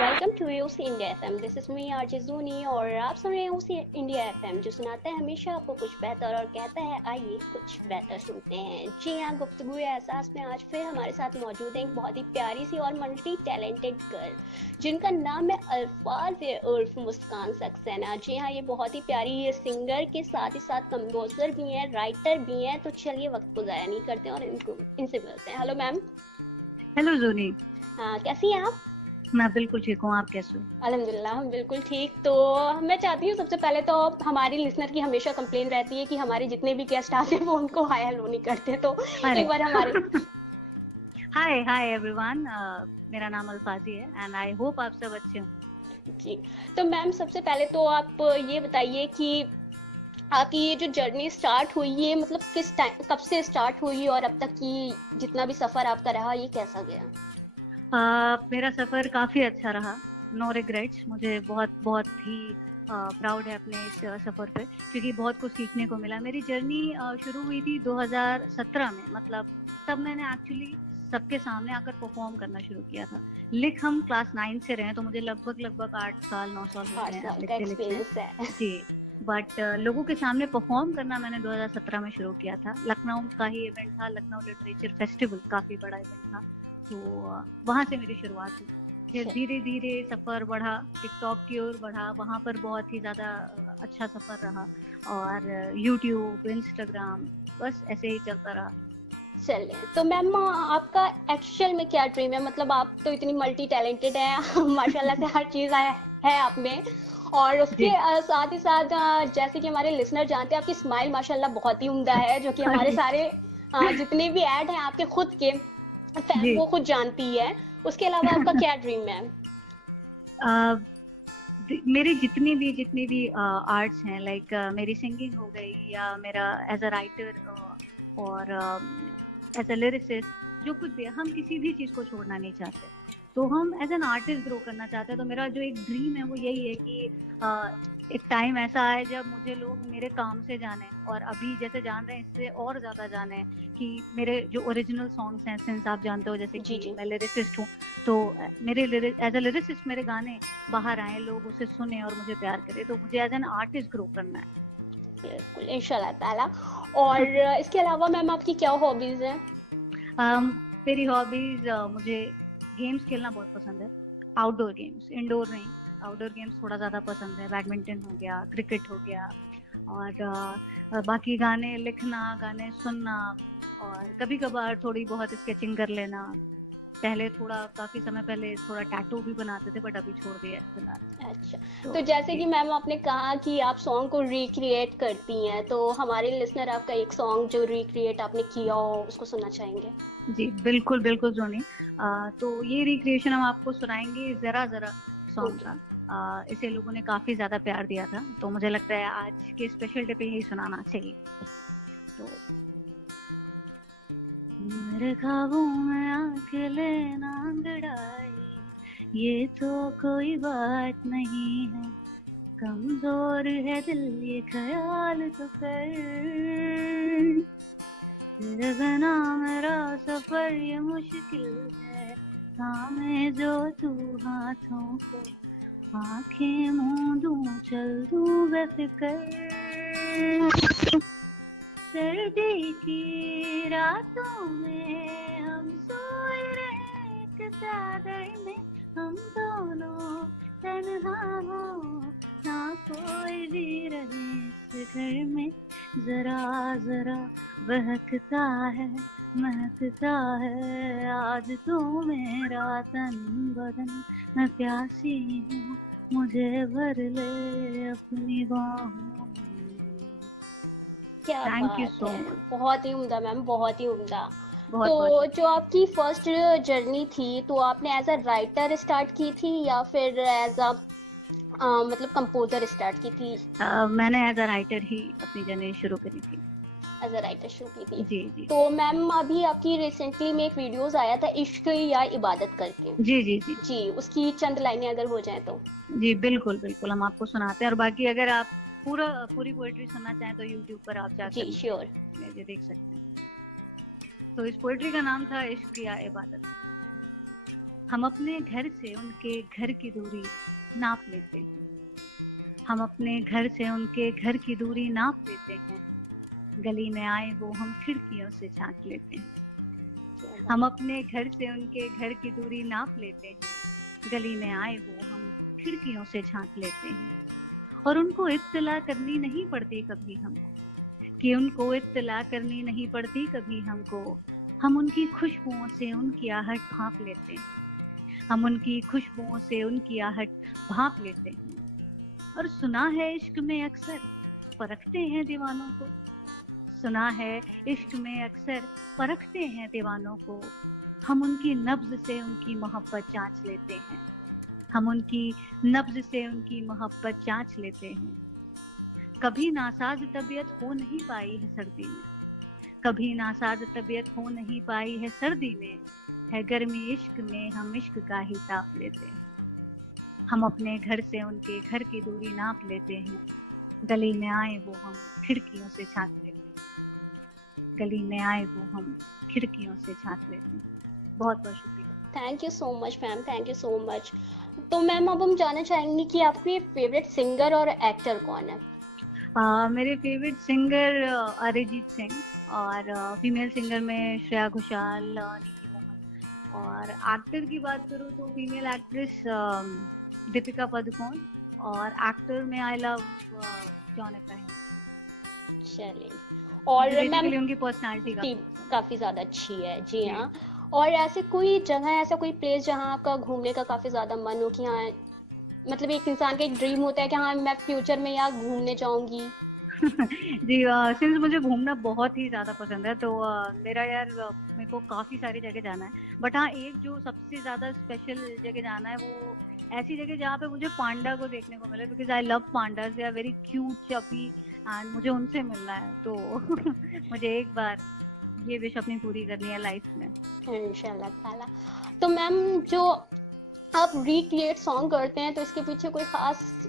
Welcome to UC India FM. This is me RJ Juni और आप सुन रहे हैं यूसी इंडिया एफएम, जो सुनाता है हमेशा आपको कुछ बेहतर और कहता है आइए कुछ बेहतर सुनते हैं। जी हाँ, गुफ्तगू एहसास में आज फिर हमारे साथ मौजूद है एक बहुत ही प्यारी सी और मल्टी टैलेंटेड गर्ल, जिनका नाम है अल्फाज उर्फ मुस्कान सक्सेना। जी हाँ, ये बहुत ही प्यारी ये सिंगर के साथ ही साथ कंपोजर भी हैं, राइटर भी हैं। तो चलिए वक्त को ज़ाया नहीं करते और इनसे मिलते हैं। Hello ma'am. हेलो जोनी। हाँ, कैसी हैं आप? मैं बिल्कुल ठीक हूँ, आप कैसे हो? अल्हम्दुलिल्लाह हम बिल्कुल ठीक। तो मैं चाहती हूँ सबसे पहले तो हमारी लिसनर की हमेशा कंप्लेन रहती है कि हमारे जितने भी गेस्ट आते हैं वो उनको हाय हेलो नहीं करते। तो अरे एक बार हमारे हाय हाय एवरीवन। मेरा नाम अल्फाजी है एंड आई होप आप सब अच्छे हो। जी, तो मैम सबसे पहले तो आप ये बताइए कि आपकी ये जो जर्नी स्टार्ट हुई है, मतलब किस टाइम कब से स्टार्ट हुई और अब तक की जितना भी सफ़र आपका रहा ये कैसा गया? मेरा सफ़र काफ़ी अच्छा रहा। No regrets. मुझे बहुत बहुत ही प्राउड है अपने इस सफ़र पे, क्योंकि बहुत कुछ सीखने को मिला। मेरी जर्नी शुरू हुई थी 2017 में। मतलब तब मैंने एक्चुअली सबके सामने आकर परफॉर्म करना शुरू किया था। हम क्लास 9 से रहे हैं, तो मुझे लगभग लगभग 8 साल 9 साल हो 8 गए हैं अब साल का लिखते लिखते। एक्सपीरियंस है। जी। बट लोगों के सामने परफॉर्म करना मैंने 2017 में शुरू किया था। लखनऊ का ही इवेंट था, लखनऊ लिटरेचर फेस्टिवल, काफ़ी बड़ा इवेंट था। तो वहाँ से मेरी शुरुआत हुई। फिर धीरे धीरे सफ़र बढ़ा, टिकटॉक की ओर बढ़ा। वहाँ पर बहुत ही ज़्यादा अच्छा सफ़र रहा। और यूट्यूब, इंस्टाग्राम, बस ऐसे ही चलता रहा। चलें, तो मैम आपका एक्चुअल में क्या ड्रीम है? मतलब आप तो इतनी मल्टी टैलेंटेड हैं माशाल्लाह से हर चीज़ है आप में। और उसके जी। साथ ही साथ जैसे कि हमारे लिसनर जानते हैं आपकी स्माइल माशाल्लाह बहुत ही उम्दा है, जो कि हमारे अरे सारे जितने भी ऐड हैं आपके खुद के फैन जी। वो खुद जानती है। उसके अलावा आपका क्या ड्रीम है? अ, मेरी जितनी भी आर्ट्स हैं, लाइक मेरी सिंगिंग हो गई, या मेरा एज अ राइटर और एज अ लिरिसिस्ट, जो कुछ भी है, हम किसी भी चीज़ को छोड़ना नहीं चाहते। तो हम एज एन आर्टिस्ट ग्रो करना चाहते हैं। तो मेरा जो एक ड्रीम है वो यही है कि एक टाइम ऐसा आए जब मुझे लोग मेरे काम से जाने, और अभी जैसे जान रहे हैं इससे और ज़्यादा जाने, कि मेरे जो ओरिजिनल सॉन्ग्स हैं, सिंस आप जानते हो जैसे जी, कि जी। मैं लिरिसिस्ट हूँ, तो मेरे एज अ लिरिसिस्ट मेरे गाने बाहर आए, लोग उसे सुने और मुझे प्यार करे। तो मुझे एज एन आर्टिस्ट ग्रो करना है। बिल्कुल, इंशाल्लाह ताला। और इसके अलावा मैम आपकी क्या हॉबीज़ हैं? अम, मेरी हॉबीज, मुझे गेम्स खेलना बहुत पसंद है। आउटडोर गेम्स, इंडोर नहीं। आउटडोर गेम्स थोड़ा ज़्यादा पसंद है। बैडमिंटन हो गया, क्रिकेट हो गया, और बाकी गाने लिखना, गाने सुनना, और कभी कभार थोड़ी बहुत स्केचिंग कर लेना। पहले थोड़ा, काफ़ी समय पहले थोड़ा टैटू भी बनाते थे, बट अभी छोड़ दिया है फिलहाल। अच्छा, तो तो जैसे जी। कि मैम आपने कहा कि आप सॉन्ग को रिक्रिएट करती हैं, तो हमारे लिसनर आपका एक सॉन्ग जो रिक्रिएट आपने किया हो उसको सुनना चाहेंगे? जी बिल्कुल बिल्कुल जोनी। तो ये रिक्रिएशन हम आपको सुनाएंगे, ज़रा ज़रा सॉन्ग ओके। का। इसे लोगों ने काफ़ी ज़्यादा प्यार दिया था, तो मुझे लगता है आज के स्पेशल डे पे यही सुनाना चाहिए। तो मेरे ख्वाबों में आके लेना अंगड़ाई, ये तो कोई बात नहीं है। कमजोर है दिल, ये ख्याल तो कर। तेरे बिना मेरा सफर ये मुश्किल है। थामे जो तू हाथों को, आंखें मूंदूं चल दूं बेफिक्र। सर्दी की रातों में हम सोए रहे एक चादर में, हम दोनों तन्हा हो, ना कोई भी रहे इस घर में। जरा जरा बहकता है, महकता है आज तो मेरा तन बदन। मैं प्यासी हूँ, मुझे भर ले अपनी बाहों में। क्या थैंक यू बात सो है! मच। बहुत ही उम्दा मैम, बहुत ही उम्दा। तो बहुत बहुत जो शुक्रिया। आपकी फर्स्ट जर्नी थी, तो आपने एज अ राइटर स्टार्ट की थी या फिर एज अ मतलब कंपोजर स्टार्ट की थी? मैंने एज अ राइटर ही अपनी जर्नी शुरू करी थी। एज अ राइटर शुरू की थी। जी जी। तो मैम अभी आपकी रिसेंटली में एक वीडियोस आया था इश्क या इबादत करके। जी जी जी। जी, उसकी चंद लाइनें अगर हो जाएं तो। जी बिल्कुल बिल्कुल, हम आपको सुनाते हैं। और बाकी अगर आप पूरी पोएट्री सुनना चाहें तो यूट्यूब पर आप जाकर जी श्योर। मुझे देख सकते हैं। तो इस पोएट्री का नाम था इश्क या इबादत। हम अपने घर से उनके घर की दूरी नाप लेते हैं। हम अपने घर से उनके घर की दूरी नाप लेते हैं। गली में आए वो हम खिड़कियों से झांक लेते हैं। क्या बात। हम अपने घर से उनके घर की दूरी नाप लेते हैं। गली में आए वो हम खिड़कियों से झांक लेते हैं। और उनको इत्तला करनी नहीं पड़ती कभी हमको, कि उनको इत्तला करनी नहीं पड़ती कभी हमको। हम उनकी खुशबुओं से उनकी आहट भांप लेते हैं। हम उनकी खुशबुओं से उनकी आहट भांप लेते हैं। और सुना है इश्क में अक्सर परखते हैं दीवानों को। सुना है इश्क में अक्सर परखते हैं दीवानों को। हम उनकी नब्ज से उनकी मोहब्बत जांच लेते हैं। हम उनकी नब्ज से उनकी मोहब्बत जांच लेते हैं। कभी नासाज तबीयत हो नहीं पाई है सर्दी में। कभी नासाज तबीयत हो नहीं पाई है सर्दी में। है गर्मी इश्क में हम इश्क का ही ताप लेते हैं। हम अपने घर से उनके घर की दूरी नाप लेते हैं। गली में आए वो हम खिड़कियों से झांक लेते हैं। गली में आए वो हम खिड़कियों से झांक लेते हैं। बहुत बहुत शुक्रिया। Thank you so much ma'am, thank you so much. तो मैम अब हम जानना चाहेंगे कि आपके फेवरेट सिंगर और एक्टर कौन है? मेरे फेवरेट सिंगर अरिजीत सिंह, और फीमेल सिंगर में श्रेया घोषाल, नीति मोहन। और एक्टर की बात करूँ तो फीमेल एक्ट्रेस दीपिका पादुकोण, और एक्टर में आई लव जॉन अब्राहम। चलिए। और मैम बेसिकली उनकी पर्सनालिटी टीम का काफ़ी ज़्यादा अच्छी है, जी जी। हाँ। और ऐसे कोई जगह, ऐसा कोई प्लेस जहाँ आपका घूमने का काफ़ी ज़्यादा मन हो कि हाँ, मतलब एक इंसान का एक ड्रीम होता है कि हाँ मैं फ्यूचर में यहाँ घूमने जाऊंगी? जी, सिंस मुझे घूमना बहुत ही ज़्यादा पसंद है, तो मेरा यार मेरे को काफ़ी सारी जगह जाना है। बट हाँ, एक जो सबसे ज़्यादा स्पेशल जगह जाना है वो ऐसी जगह जहाँ पे मुझे पांडा को देखने को मिले, because I love pandas, they are very cute, chubby, and मुझे उनसे मिलना है। तो मुझे एक बार ये विश अपनी पूरी करनी है लाइफ में। इंशाल्लाह ताला। तो मैम जो आप रिक्रिएट सॉन्ग करते हैं तो इसके पीछे कोई खास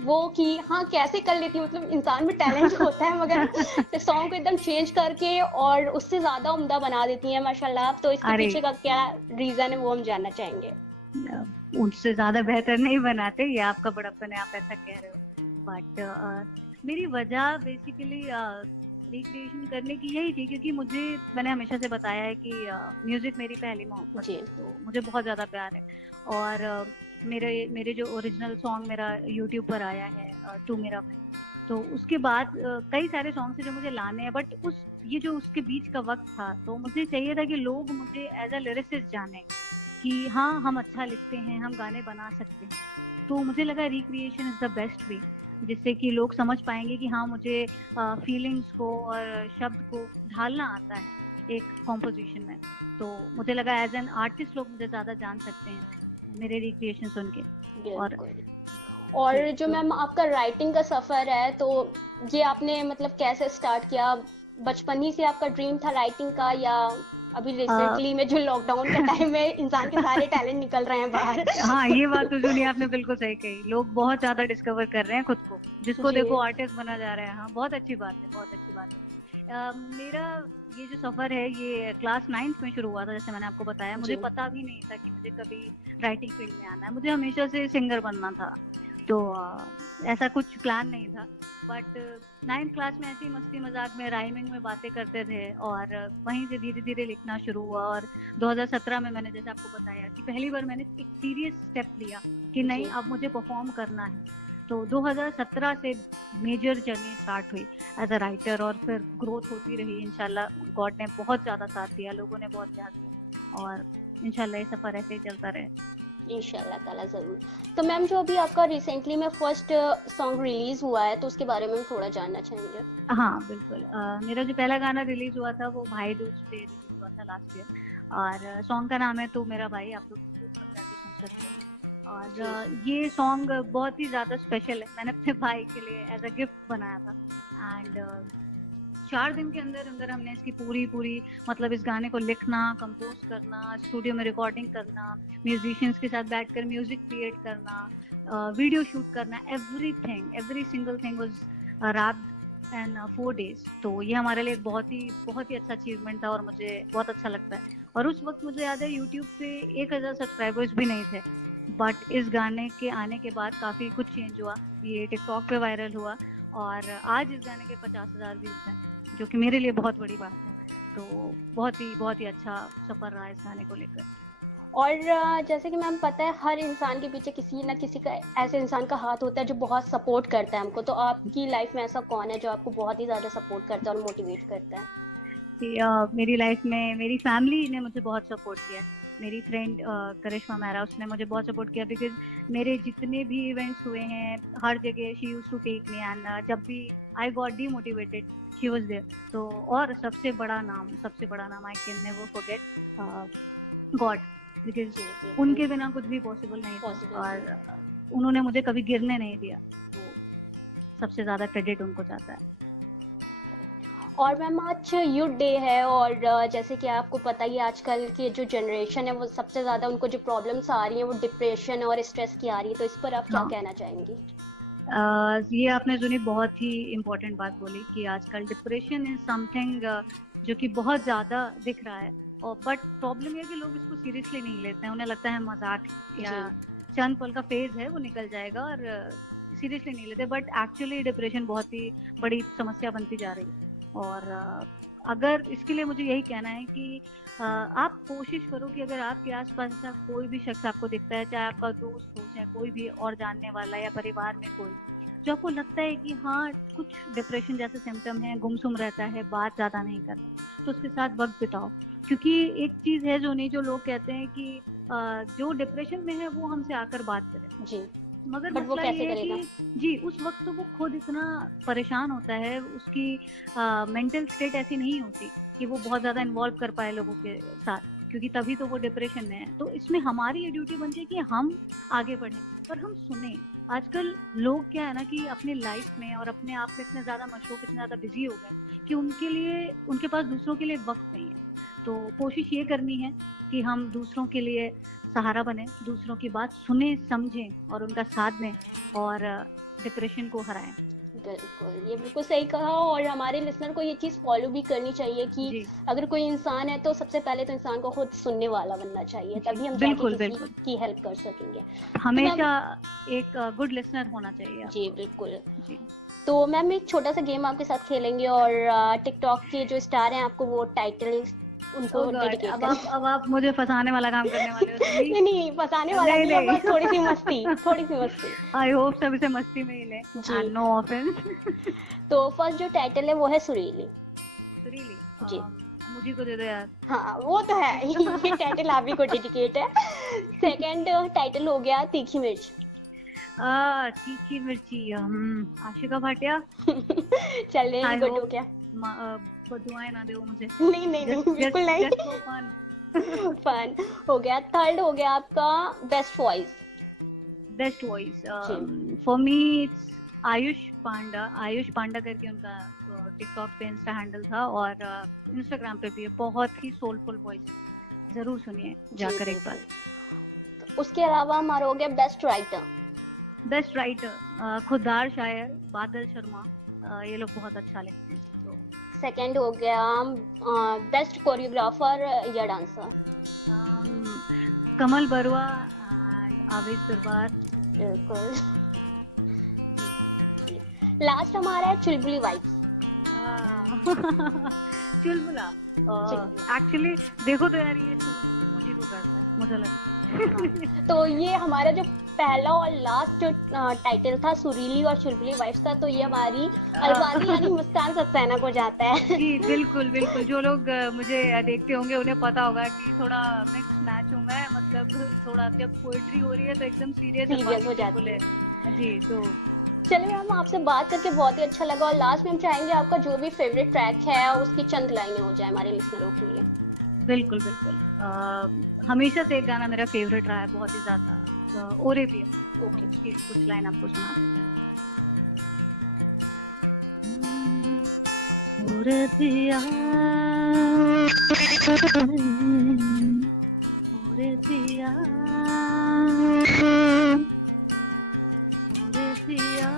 वो कि हाँ कैसे कर लेती हूँ, मतलब इंसान में टैलेंट होता है मगर सॉन्ग को एकदम चेंज करके और उससे ज्यादा उम्दा बना देती हैं माशाल्लाह आप, तो इसके अरे पीछे का क्या रीजन है वो हम जानना चाहेंगे। उनसे ज्यादा बेहतर नहीं बनाते, ये आपका बड़प्पन है, आप ऐसा कह रहे हो। बट मेरी वजह बेसिकली रिक्रिएशन करने की यही थी, क्योंकि मैंने हमेशा से बताया है कि म्यूजिक मेरी पहली मोहब्बत जी। है, तो मुझे बहुत ज्यादा प्यार है। और मेरे जो ओरिजिनल सॉन्ग मेरा यूट्यूब पर आया है, तू मेरा भाई, तो उसके बाद कई सारे सॉन्ग्स हैं जो मुझे लाने हैं, बट ये जो उसके बीच का वक्त था, तो मुझे चाहिए था कि लोग मुझे एज अ लिरिसिस्ट जाने कि हाँ हम अच्छा लिखते हैं, हम गाने बना सकते हैं। तो मुझे लगा recreation is the best way, जिससे कि लोग समझ पाएंगे कि हाँ मुझे फीलिंग्स को और शब्द को ढालना आता है एक कॉम्पोजिशन में। तो मुझे लगा एज एन आर्टिस्ट लोग मुझे ज़्यादा जान सकते हैं मेरे रिक्रिएशन सुन के। और जो मैम आपका राइटिंग का सफर है, तो ये आपने मतलब कैसे स्टार्ट किया? बचपन ही से आपका ड्रीम था राइटिंग का, या अभी रिसेंटली में जो लॉकडाउन का टाइम है इंसान के सारे टैलेंट निकल रहे हैं बाहर? हाँ, ये बात तो सुनी आपने, बिल्कुल सही कही। लोग बहुत ज्यादा डिस्कवर कर रहे हैं खुद को, जिसको देखो आर्टिस्ट बना जा रहा है। हाँ, बहुत अच्छी बात है, बहुत अच्छी बात है। मेरा ये जो सफर है ये क्लास 9th में शुरू हुआ था, जैसे मैंने आपको बताया। मुझे पता भी नहीं था कि मुझे कभी राइटिंग फील्ड में आना है, मुझे हमेशा से सिंगर बनना था, तो ऐसा कुछ प्लान नहीं था। बट 9th क्लास में ऐसी मस्ती मजाक में राइमिंग में बातें करते थे, और वहीं से धीरे धीरे लिखना शुरू हुआ। और 2017 में मैंने जैसे आपको बताया कि पहली बार मैंने एक सीरियस स्टेप लिया कि नहीं, अब मुझे परफॉर्म करना है। तो 2017 से मेजर जर्नी स्टार्ट हुई एज अ राइटर, और फिर ग्रोथ होती रही। इंशाल्लाह गॉड ने बहुत ज़्यादा साथ दिया, लोगों ने बहुत प्यार दिया, और इंशाल्लाह ये सफ़र ऐसे ही चलता रहे। इंशाल्लाह ताला ज़रूर। तो मैम जो अभी आपका रिसेंटली में फर्स्ट सॉन्ग रिलीज हुआ है, तो उसके बारे में थोड़ा जानना चाहेंगे। हाँ बिल्कुल, मेरा जो पहला गाना रिलीज हुआ था वो भाई दूज पे रिलीज हुआ था लास्ट ईयर, और सॉन्ग का नाम है तू मेरा भाई। आप लोग जाके सुन सकते हैं। और ये सॉन्ग बहुत ही ज़्यादा स्पेशल है, मैंने अपने भाई के लिए एज अ गिफ्ट बनाया था। एंड 4 दिन के अंदर अंदर हमने इसकी पूरी मतलब इस गाने को लिखना, कंपोज करना, स्टूडियो में रिकॉर्डिंग करना, म्यूजिशियंस के साथ बैठकर म्यूजिक क्रिएट करना, वीडियो शूट करना, every single thing was wrapped in 4 days। तो ये हमारे लिए बहुत ही अच्छा अचीवमेंट था, और मुझे बहुत अच्छा लगता है। और उस वक्त मुझे याद है यूट्यूब पे 1000 सब्सक्राइबर्स भी नहीं थे, बट इस गाने के आने के बाद काफ़ी कुछ चेंज हुआ, ये टिकटॉक पे वायरल हुआ और आज इस गाने के 50,000 व्यूज़ हैं, जो कि मेरे लिए बहुत बड़ी बात है। तो बहुत ही अच्छा सफ़र रहा इस गाने को लेकर। और जैसे कि मैम पता है हर इंसान के पीछे किसी ना किसी का ऐसे इंसान का हाथ होता है जो बहुत सपोर्ट करता है हमको, तो आपकी लाइफ में ऐसा कौन है जो आपको बहुत ही ज़्यादा सपोर्ट करता है और मोटिवेट करता है? कि मेरी लाइफ में मेरी फैमिली ने मुझे बहुत सपोर्ट किया है। मेरी फ्रेंड करिश्मा मेहरा, उसने मुझे बहुत सपोर्ट किया, बिकॉज मेरे जितने भी इवेंट्स हुए हैं हर जगह she used to take me, and जब भी I got demotivated she was there. तो और सबसे बड़ा नाम I can never forget God, because जी जी उनके बिना कुछ भी पॉसिबल नहीं था पॉसिबल। और उन्होंने मुझे कभी गिरने नहीं दिया। वो सबसे ज़्यादा क्रेडिट उनको जाता है। और मैम आज यूथ डे है और जैसे कि आपको पता ही है आजकल की जो जनरेशन है वो सबसे ज़्यादा उनको जो प्रॉब्लम्स आ रही हैं वो डिप्रेशन और स्ट्रेस की आ रही है, तो इस पर आप क्या हाँ, कहना चाहेंगी? ये आपने सुनी बहुत ही इम्पोर्टेंट बात बोली कि आजकल डिप्रेशन इज समथिंग जो कि बहुत ज़्यादा दिख रहा है, और बट प्रॉब्लम ये है कि लोग इसको सीरियसली नहीं लेते हैं, उन्हें लगता है मजाक या जी चंद पल का फेज है, वो निकल जाएगा, और सीरियसली नहीं लेते। बट एक्चुअली डिप्रेशन बहुत ही बड़ी समस्या बनती जा रही है। और अगर इसके लिए मुझे यही कहना है कि आप कोशिश करो कि अगर आपके आसपास ऐसा कोई भी शख्स आपको दिखता है, चाहे आपका दोस्त हो, चाहे कोई भी और जानने वाला या परिवार में कोई, जो आपको लगता है कि हाँ कुछ डिप्रेशन जैसे सिम्टम है, गुमसुम रहता है, बात ज़्यादा नहीं करता, तो उसके साथ वक्त बिताओ। क्योंकि एक चीज़ है जो लोग कहते हैं कि जो डिप्रेशन में है वो हमसे आकर बात करे, जी, मगर बट वो मसला कैसे ये है करेगा? कि जी उस वक्त तो वो खुद इतना परेशान होता है, उसकी मेंटल स्टेट ऐसी नहीं होती कि वो बहुत ज़्यादा इन्वॉल्व कर पाए लोगों के साथ, क्योंकि तभी तो वो डिप्रेशन में है। तो इसमें हमारी ये ड्यूटी बनती है कि हम आगे बढ़ें और हम सुने। आजकल लोग क्या है ना कि अपनी लाइफ में और अपने आप में इतने ज़्यादा मशरूफ, इतने ज़्यादा बिजी हो गए कि उनके लिए, उनके पास दूसरों के लिए वक्त नहीं है। तो कोशिश ये करनी है कि हम दूसरों के लिए सहारा बने, दूसरों की बात सुने, समझें और उनका साथ दें और डिप्रेशन को हराएं। बिल्कुल, ये बिल्कुल सही कहा और हमारे लिसनर को ये चीज़ फॉलो भी करनी चाहिए कि जी, अगर कोई इंसान है तो सबसे पहले तो इंसान को खुद सुनने वाला बनना चाहिए, जी, तभी हम जाके बिल्कुल, किसी बिल्कुल। की हेल्प कर सकेंगे। तो मैम हमेशा एक गुड लिसनर होना चाहिए जी, आपको। बिल्कुल। जी। तो मैम एक छोटा-सा गेम आपके साथ खेलेंगे और टिकटॉक के जो स्टार हैं आपको वो टाइटल ओह उनको गॉड! डेडिकेट अब आप मुझे फँसाने वाला काम करने वाले हो सुनी। नहीं, नहीं, फँसाने वाला नहीं, नहीं है, बस नहीं। थोड़ी-सी मस्ती, थोड़ी-सी मस्ती। आई होप सब इसे मस्ती में ही लें, जी, एंड नो ऑफेंस। तो फर्स्ट जो टाइटल है वो है सुरीली। रियली? जी। मुझे को दे दो यार। हाँ, वो तो है। ये टाइटल आप ही को डेडिकेट है। सेकंड टाइटल हो गया तीखी मिर्च। तीखी मिर्ची, आशिका भाटिया। चलिए ये आई गुड होप हो गया। बदुआएं ना दो मुझे। नहीं, नहीं, नहीं, जस्ट बिल्कुल जस्ट नहीं। Just for fun. फन हो गया। थर्ड हो गया आपका बेस्ट वॉइस। बेस्ट वॉइस जी, for me it's Ayush Panda करके उनका टिकटॉक पे इंस्टा हैंडल था, और इंस्टाग्राम पे भी है, बहुत ही सोलफुल वॉइस, जरूर सुनिए जी, जाकर एक बार। बिल्कुल। उसके अलावा हमारा हो गया बेस्ट राइटर। बेस्ट राइटर खुददार शायर बादल शर्मा, ये लोग बहुत अच्छा लिखते हैं। तो सेकंड हो गया बेस्ट कोरियोग्राफर या डांसर। कमल बरुआ एंड आवेश दरबार। बिल्कुल। जी। लास्ट हमारा है चुलबुली वाइब्स। चुलबुला। चुलबुला। एक्चुअली देखो तो यार, ये सूट मुझे को करता है, मुझे लगता है। तो ये हमारा जो पहला और लास्ट जो टाइटल था सुरीली और चुलबुली वाइफ्स था, तो ये हमारी अल्फाजी यानी मुस्कान सक्सेना को जाता है। जी बिल्कुल बिल्कुल, जो लोग मुझे देखते होंगे उन्हें पता होगा कि थोड़ा मिक्स मैच हूँ मैं, मतलब थोड़ा जब पोएट्री हो रही है तो एकदम सीरियस सीरियस हो चुलबुल जाती है। है। जी तो चलिए मैम आपसे बात करके बहुत ही अच्छा लगा और लास्ट में हम चाहेंगे आपका जो भी फेवरेट ट्रैक है उसकी चंद लाइनें हो जाए हमारे लिसनरों के लिए। बिल्कुल बिल्कुल, हमेशा से एक गाना मेरा फेवरेट रहा है बहुत ही ज्यादा, ओरे पिया। ओके। उसकी कुछ लाइन आपको सुना देते हैं। ओरे पिया, ओरे पिया, ओरे पिया,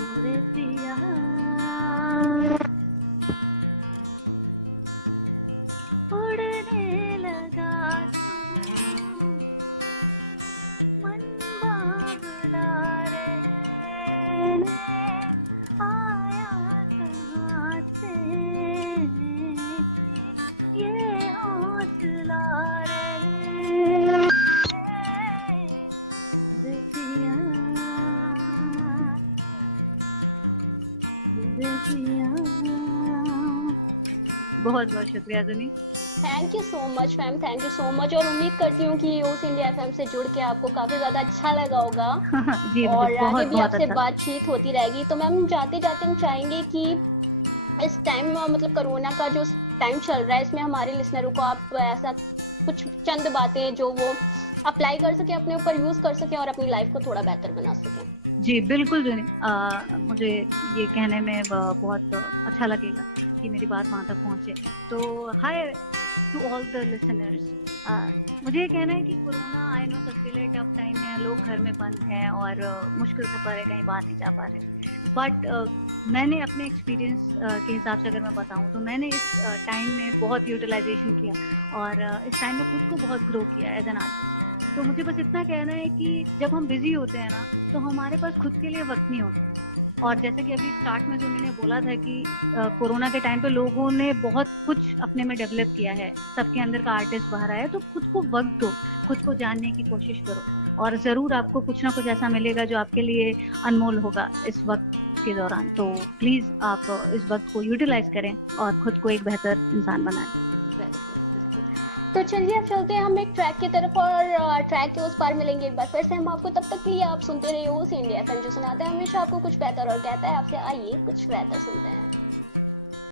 ओरे पिया, बहुत बहुत शुक्रिया जुनी। Thank you so much ma'am, thank you so much. और उम्मीद करती हूँ कि यूथ इंडिया एफएम से जुड़ के आपको काफ़ी ज़्यादा अच्छा लगा होगा जी मुझे और आगे बहुत भी बहुत आपसे अच्छा। बातचीत होती रहेगी। तो मैम जाते जाते हम चाहेंगे कि इस टाइम मतलब कोरोना का जो टाइम चल रहा है इसमें हमारे लिसनरों को आप ऐसा कुछ चंद बातें जो वो अप्लाई कर सके, अपने ऊपर यूज़ कर सके और अपनी लाइफ को थोड़ा बेहतर बना सके। जी बिल्कुल जुनी, मुझे ये कहने में बहुत अच्छा लगेगा कि मेरी बात वहाँ तक पहुँचे। तो हाय टू ऑल द लिसनर्स, मुझे ये कहना है कि कोरोना आई नो सबके लिए टफ टाइम है, लोग घर में बंद हैं और मुश्किल सफ़र है, कहीं बाहर नहीं जा पा रहे। बट मैंने अपने एक्सपीरियंस के हिसाब से अगर मैं बताऊं तो मैंने इस टाइम में बहुत यूटिलाइजेशन किया और इस टाइम में खुद को बहुत ग्रो किया एज एन आर्टिस्ट। तो मुझे बस इतना कहना है कि जब हम बिजी होते हैं ना तो हमारे पास खुद के लिए वक्त नहीं होता। और जैसे कि अभी स्टार्ट में जो मैंने बोला था कि कोरोना के टाइम पे लोगों ने बहुत कुछ अपने में डेवलप किया है, सबके अंदर का आर्टिस्ट बाहर आया है, तो खुद को वक्त दो, खुद को जानने की कोशिश करो और ज़रूर आपको कुछ ना कुछ ऐसा मिलेगा जो आपके लिए अनमोल होगा इस वक्त के दौरान। तो प्लीज़ आप इस वक्त को यूटिलाइज करें और खुद को एक बेहतर इंसान बनाएं। तो चलिए अब चलते हैं हम एक ट्रैक की तरफ और ट्रैक के उस पार मिलेंगे एक बार फिर से हम आपको। तब तक के लिए आप सुनते रहिए उस इंडिया एफएम जो सुनाते हैं हमेशा आपको कुछ बेहतर और कहता है आपसे आइए कुछ बेहतर सुनते हैं।